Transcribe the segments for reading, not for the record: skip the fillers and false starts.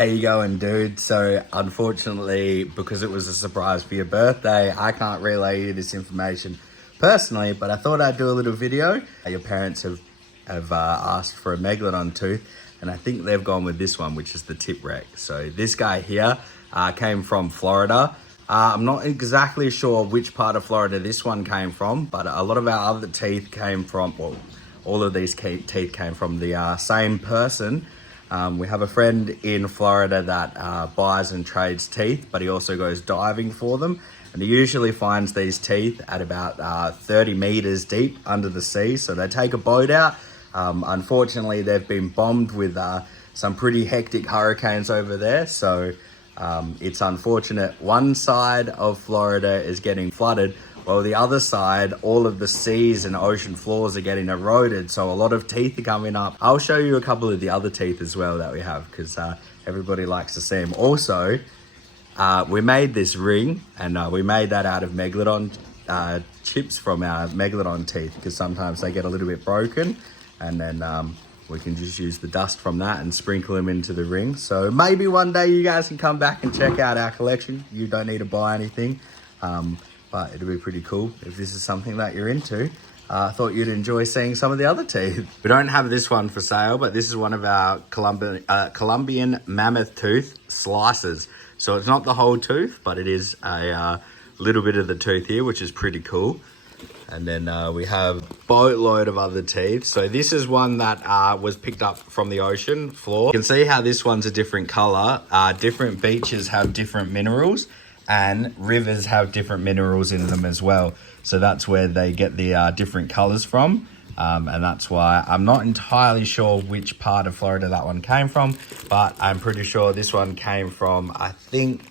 How you going, dude? So unfortunately, because it was a surprise for your birthday, I can't relay you this information personally, but I thought I'd do a little video. Your parents have asked for a Megalodon tooth, and I think they've gone with this one, which is the Tipwreck. So this guy here came from Florida. I'm not exactly sure which part of Florida this one came from, but a lot of our other teeth came from, well, all of these teeth came from the same person. We have a friend in Florida that buys and trades teeth, but he also goes diving for them. And he usually finds these teeth at about 30 meters deep under the sea. So they take a boat out. Unfortunately, they've been bombed with some pretty hectic hurricanes over there. So it's unfortunate. One side of Florida is getting flooded, while the other side, all of the seas and ocean floors are getting eroded. So a lot of teeth are coming up. I'll show you a couple of the other teeth as well that we have, because everybody likes to see them. Also, we made this ring, and we made that out of Megalodon chips from our Megalodon teeth, because sometimes they get a little bit broken, and then we can just use the dust from that and sprinkle them into the ring. So maybe one day you guys can come back and check out our collection. You don't need to buy anything. But it'll be pretty cool if this is something that you're into. I thought you'd enjoy seeing some of the other teeth. We don't have this one for sale, but this is one of our Colombian mammoth tooth slices. So it's not the whole tooth, but it is a little bit of the tooth here, which is pretty cool. And then we have a boatload of other teeth. So this is one that was picked up from the ocean floor. You can see how this one's a different color. Different beaches have different minerals, and rivers have different minerals in them as well. So that's where they get the different colors from. And that's why I'm not entirely sure which part of Florida that one came from, but I'm pretty sure this one came from, I think,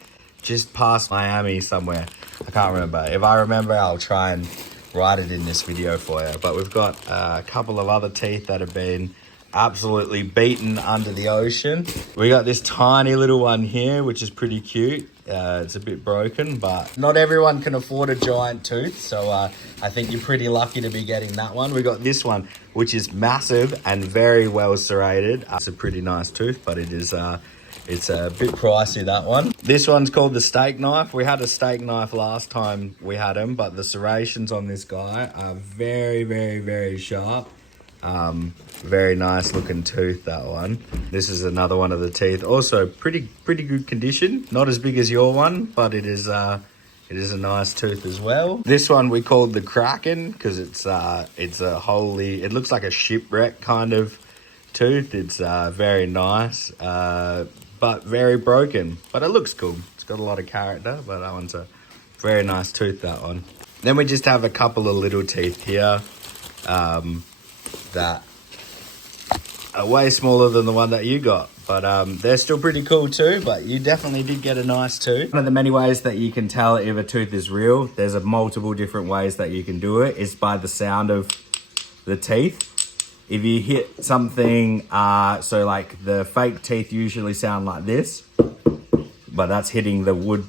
just past Miami somewhere. I can't remember. If I remember, I'll try and write it in this video for you. But we've got a couple of other teeth that have been absolutely beaten under the ocean. We got this tiny little one here, which is pretty cute. It's a bit broken, but not everyone can afford a giant tooth. So I think you're pretty lucky to be getting that one. We got this one, which is massive and very well serrated. It's a pretty nice tooth, but it's a bit pricey, that one. This one's called the steak knife. We had a steak knife last time we had him, but the serrations on this guy are very, very, very sharp. Very nice looking tooth, that one. This is another one of the teeth, also pretty good condition, not as big as your one, but it is a nice tooth as well. This one we called the Kraken because it looks like a shipwreck kind of tooth. It's very nice, but very broken, but it looks cool. It's got a lot of character, but that one's a very nice tooth, that one. Then we just have a couple of little teeth here that are way smaller than the one that you got, but they're still pretty cool too. But you definitely did get a nice tooth. One of the many ways that you can tell if a tooth is real, there's multiple different ways that you can do it, is by the sound of the teeth. If you hit something, so like the fake teeth usually sound like this, but that's hitting the wood.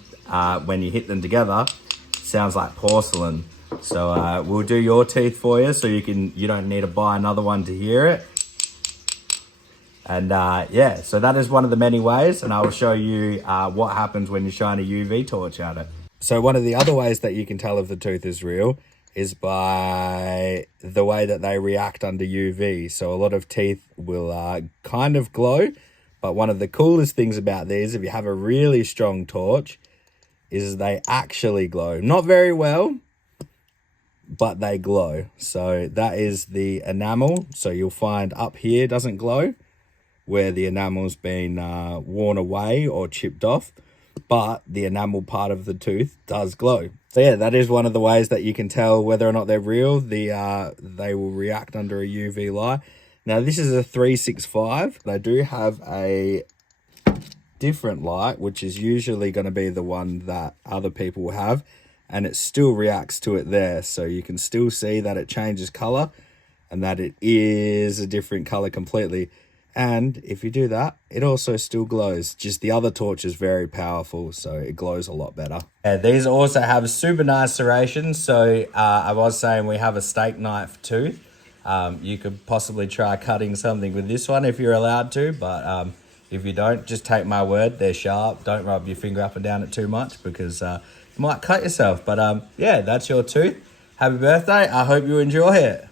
When you hit them together, it sounds like porcelain. So we'll do your teeth for you, so you don't need to buy another one to hear it. And yeah, so that is one of the many ways, and I will show you what happens when you shine a UV torch at it. So one of the other ways that you can tell if the tooth is real is by the way that they react under UV. So a lot of teeth will kind of glow, but one of the coolest things about these, if you have a really strong torch, is they actually glow. Not very well, but they glow. So that is the enamel. So you'll find up here doesn't glow, where the enamel's been worn away or chipped off, but the enamel part of the tooth does glow. So yeah, that is one of the ways that you can tell whether or not they're real. They will react under a UV light. Now this is a 365. They do have a different light, which is usually going to be the one that other people will have, and it still reacts to it there. So you can still see that it changes color and that it is a different color completely. And if you do that, it also still glows. Just the other torch is very powerful, so it glows a lot better. And these also have super nice serrations. So I was saying we have a steak knife tooth. You could possibly try cutting something with this one if you're allowed to, but If you don't, just take my word, they're sharp. Don't rub your finger up and down it too much because you might cut yourself. But yeah, that's your tooth. Happy birthday. I hope you enjoy it.